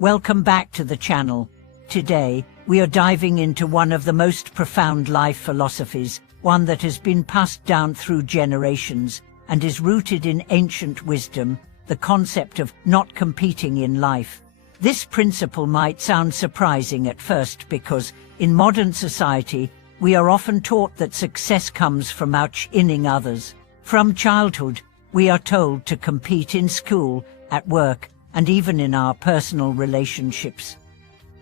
Welcome back to the channel. Today, we are diving into one of the most profound life philosophies, one that has been passed down through generations and is rooted in ancient wisdom, the concept of not competing in life. This principle might sound surprising at first because, in modern society, we are often taught that success comes from outshine others. From childhood, we are told to compete in school, at work, and even in our personal relationships.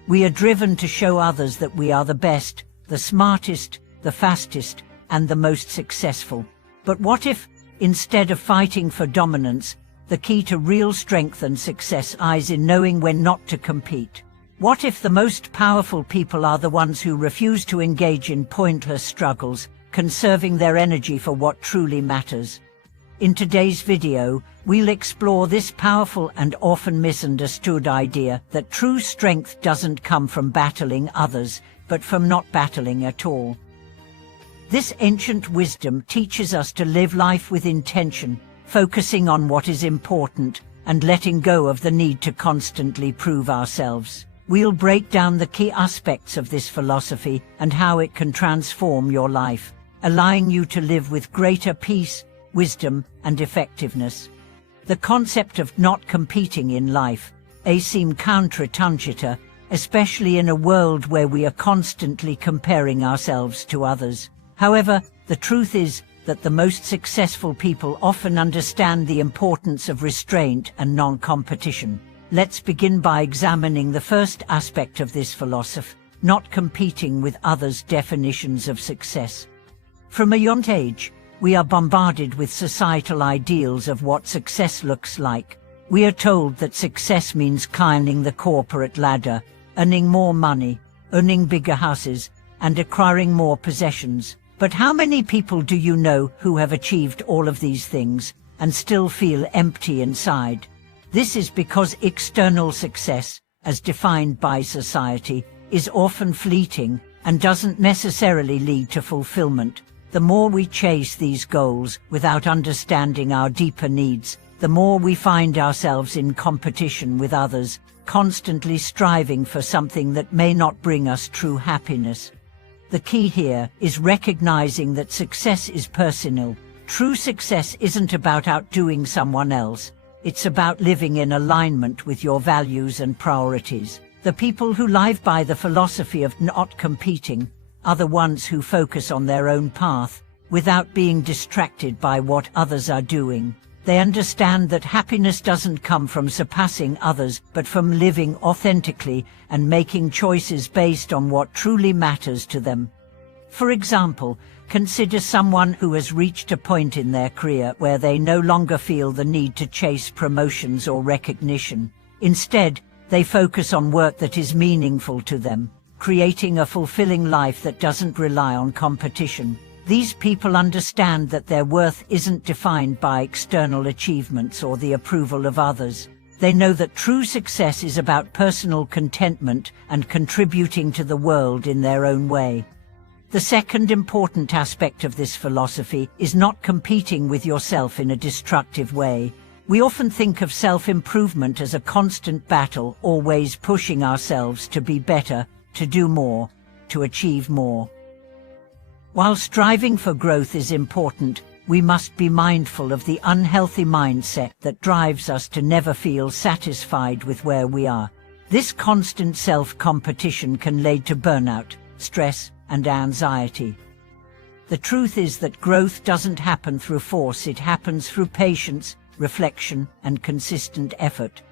We are driven to show others that we are the best, the smartest, the fastest, and the most successful. But what if, instead of fighting for dominance, the key to real strength and success lies in knowing when not to compete? What if the most powerful people are the ones who refuse to engage in pointless struggles, conserving their energy for what truly matters? In today's video, we'll explore this powerful and often misunderstood idea that true strength doesn't come from battling others, but from not battling at all. This ancient wisdom teaches us to live life with intention, focusing on what is important, and letting go of the need to constantly prove ourselves. We'll break down the key aspects of this philosophy and how it can transform your life, allowing you to live with greater peace, wisdom, and effectiveness. The concept of not competing in life may seem counterintuitive, especially in a world where we are constantly comparing ourselves to others. However, the truth is that the most successful people often understand the importance of restraint and non-competition. Let's begin by examining the first aspect of this philosophy, not competing with others' definitions of success. From a young age, we are bombarded with societal ideals of what success looks like. We are told that success means climbing the corporate ladder, earning more money, owning bigger houses, and acquiring more possessions. But how many people do you know who have achieved all of these things and still feel empty inside? This is because external success, as defined by society, is often fleeting and doesn't necessarily lead to fulfillment. The more we chase these goals without understanding our deeper needs, the more we find ourselves in competition with others, constantly striving for something that may not bring us true happiness. The key here is recognizing that success is personal. True success isn't about outdoing someone else. It's about living in alignment with your values and priorities. The people who live by the philosophy of not competing are the ones who focus on their own path, without being distracted by what others are doing. They understand that happiness doesn't come from surpassing others, but from living authentically and making choices based on what truly matters to them. For example, consider someone who has reached a point in their career where they no longer feel the need to chase promotions or recognition. Instead, they focus on work that is meaningful to them, creating a fulfilling life that doesn't rely on competition. These people understand that their worth isn't defined by external achievements or the approval of others. They know that true success is about personal contentment and contributing to the world in their own way. The second important aspect of this philosophy is not competing with yourself in a destructive way. We often think of self-improvement as a constant battle, always pushing ourselves to be better, to do more, to achieve more. While striving for growth is important, we must be mindful of the unhealthy mindset that drives us to never feel satisfied with where we are. This constant self-competition can lead to burnout, stress, and anxiety. The truth is that growth doesn't happen through force, it happens through patience, reflection, and consistent effort.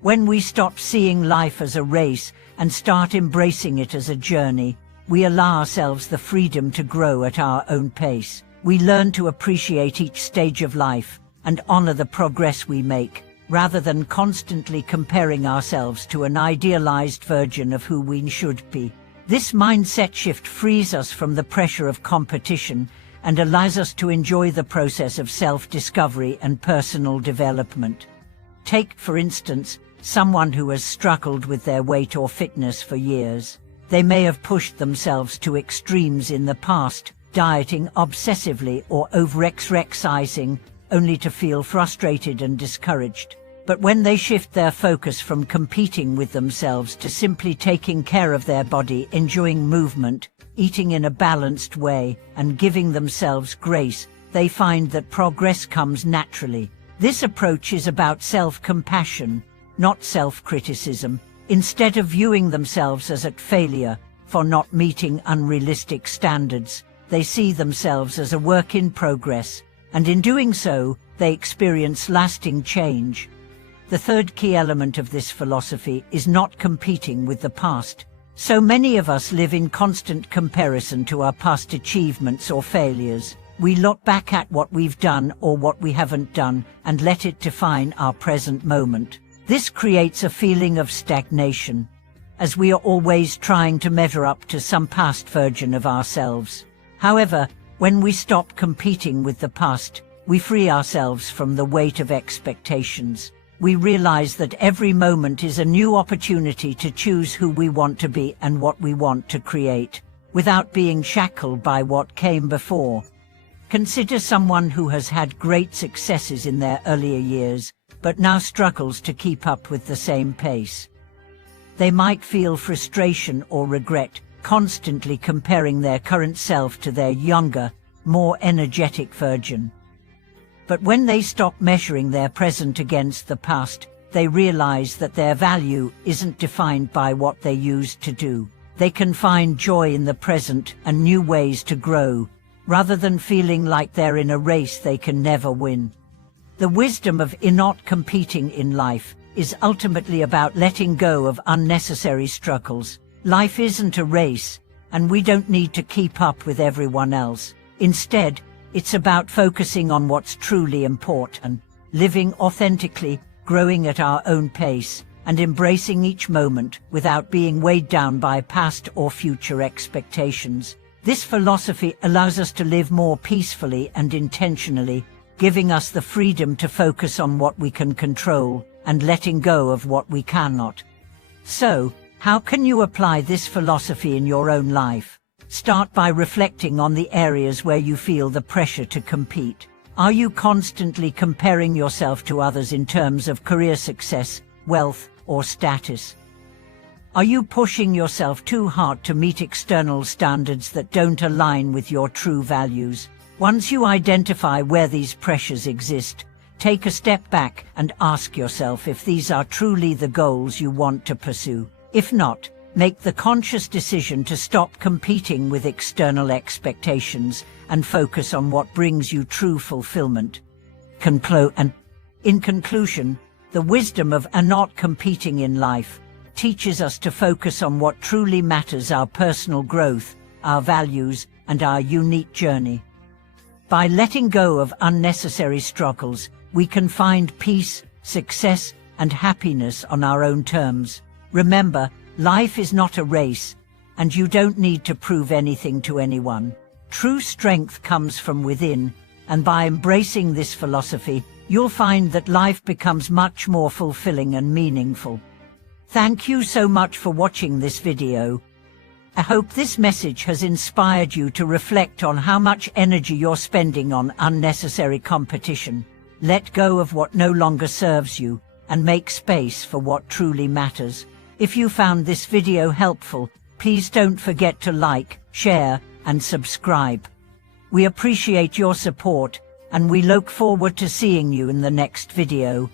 When we stop seeing life as a race and start embracing it as a journey, we allow ourselves the freedom to grow at our own pace. We learn to appreciate each stage of life and honor the progress we make, rather than constantly comparing ourselves to an idealized version of who we should be. This mindset shift frees us from the pressure of competition and allows us to enjoy the process of self-discovery and personal development. Take, for instance, someone who has struggled with their weight or fitness for years. They may have pushed themselves to extremes in the past, dieting obsessively or over-exercising, only to feel frustrated and discouraged. But when they shift their focus from competing with themselves to simply taking care of their body, enjoying movement, eating in a balanced way, and giving themselves grace, they find that progress comes naturally. This approach is about self-compassion, not self-criticism. Instead of viewing themselves as at failure for not meeting unrealistic standards, they see themselves as a work in progress, and in doing so, they experience lasting change. The third key element of this philosophy is not competing with the past. So many of us live in constant comparison to our past achievements or failures. We look back at what we've done or what we haven't done and let it define our present moment. This creates a feeling of stagnation, as we are always trying to measure up to some past version of ourselves. However, when we stop competing with the past, we free ourselves from the weight of expectations. We realize that every moment is a new opportunity to choose who we want to be and what we want to create, without being shackled by what came before. Consider someone who has had great successes in their earlier years, but now struggles to keep up with the same pace. They might feel frustration or regret, constantly comparing their current self to their younger, more energetic version. But when they stop measuring their present against the past, they realize that their value isn't defined by what they used to do. They can find joy in the present and new ways to grow, rather than feeling like they're in a race they can never win. The wisdom of not competing in life is ultimately about letting go of unnecessary struggles. Life isn't a race, and we don't need to keep up with everyone else. Instead, it's about focusing on what's truly important, living authentically, growing at our own pace, and embracing each moment without being weighed down by past or future expectations. This philosophy allows us to live more peacefully and intentionally, giving us the freedom to focus on what we can control and letting go of what we cannot. So, how can you apply this philosophy in your own life? Start by reflecting on the areas where you feel the pressure to compete. Are you constantly comparing yourself to others in terms of career success, wealth, or status? Are you pushing yourself too hard to meet external standards that don't align with your true values? Once you identify where these pressures exist, take a step back and ask yourself if these are truly the goals you want to pursue. If not, make the conscious decision to stop competing with external expectations and focus on what brings you true fulfillment. In conclusion, the wisdom of not competing in life teaches us to focus on what truly matters: our personal growth, our values, and our unique journey. By letting go of unnecessary struggles, we can find peace, success, and happiness on our own terms. Remember, life is not a race, and you don't need to prove anything to anyone. True strength comes from within, and by embracing this philosophy, you'll find that life becomes much more fulfilling and meaningful. Thank you so much for watching this video. I hope this message has inspired you to reflect on how much energy you're spending on unnecessary competition. Let go of what no longer serves you, and make space for what truly matters. If you found this video helpful, please don't forget to like, share, and subscribe. We appreciate your support, and we look forward to seeing you in the next video.